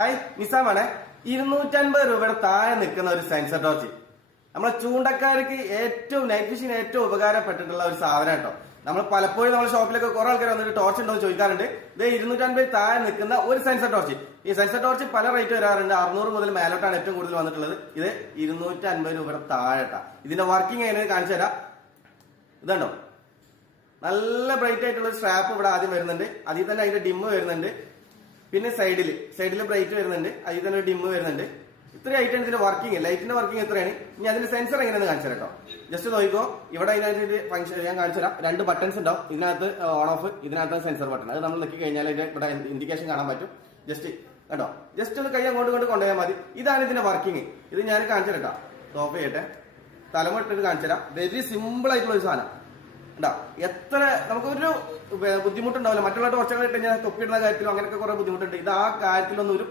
Hi നിസാമാണേ. 250 രൂപയുടെ താഴെ നിൽക്കുന്ന ഒരു സെൻസർ ടോർച്ച് നമ്മളെ ചൂണ്ടക്കാർക്ക് ഏറ്റവും നൈറ്റ് ഫിഷിന് ഏറ്റവും ഉപകാരപ്പെട്ടിട്ടുള്ള ഒരു സാധനം കേട്ടോ. നമ്മൾ പലപ്പോഴും നമ്മുടെ ഷോപ്പിലൊക്കെ കുറെ ആൾക്കാർ വന്നിട്ട് ടോർച്ച് ഉണ്ടോ എന്ന് ചോദിക്കാറുണ്ട്. ഇത് 250 താഴെ നിൽക്കുന്ന ഒരു സെൻസർ ടോർച്ച്. ഈ സെൻസർ ടോർച്ച് പല റേറ്റ് വരാറുണ്ട്. 600 മുതൽ മേലോട്ടാണ് ഏറ്റവും കൂടുതൽ വന്നിട്ടുള്ളത്. ഇത് 250 രൂപയുടെ താഴെട്ടാ. ഇതിന്റെ വർക്കിംഗ് എങ്ങനെ കാണിച്ചു തരാം. ഇതുണ്ടോ, നല്ല ബ്രൈറ്റ് ആയിട്ടുള്ള ഒരു സ്ട്രാപ്പ് ഇവിടെ ആദ്യം വരുന്നുണ്ട്. അതിൽ തന്നെ അതിന്റെ ഡിമ്മ് വരുന്നുണ്ട്. പിന്നെ സൈഡിൽ ബ്രൈറ്റ് വരുന്നുണ്ട്. അതിൽ തന്നെ ഒരു ഡിമ്മ് വരുന്നുണ്ട്. ഇത്രയും ആയിട്ടാണ് ഇതിന്റെ വർക്കിംഗ്. ലൈറ്റിന്റെ വർക്കിംഗ് എത്രയാണ്. ഇനി അതിന്റെ സെൻസർ എങ്ങനെയാണെന്ന് കാണിച്ചു തരാം കേട്ടോ. ജസ്റ്റ് നോക്കിക്കോ. ഇവിടെ അതിനകത്ത് ഫംഗ്ഷൻ ഞാൻ കാണിച്ചു തരാം. 2 ബട്ടൺസ് ഉണ്ടാവും. ഇതിനകത്ത് ഓൺ ഓഫ്, ഇതിനകത്ത് സെൻസർ ബട്ടൺ. അത് നമ്മൾ നിൽക്കി കഴിഞ്ഞാൽ ഇവിടെ ഇൻഡിക്കേഷൻ കാണാൻ പറ്റും. ജസ്റ്റ് കേട്ടോ, ജസ്റ്റ് ഒന്ന് കൈ അങ്ങോട്ട് കൊണ്ടുപോയാൽ മതി. ഇതാണ് ഇതിന്റെ വർക്കിംഗ്. ഇത് ഞാൻ കാണിച്ചു തരാം. ഓഫ് ചെയ്യട്ടെ. തലമ ഇട്ടിട്ട് കാണിച്ചു തരാം. വെരി സിമ്പിൾ ആയിട്ടുള്ള ഒരു സാധനം ഉണ്ടാ. എത്ര നമുക്കൊരു ബുദ്ധിമുട്ടുണ്ടാവില്ല. മറ്റുള്ള ടോർച്ചുകൾ ഇട്ട് കഴിഞ്ഞാൽ തൊപ്പിയിടുന്ന കാര്യത്തിലും അങ്ങനെയൊക്കെ കുറെ ബുദ്ധിമുട്ടുണ്ട്. ഇത് ആ കാര്യത്തിലൊന്നും ഒരു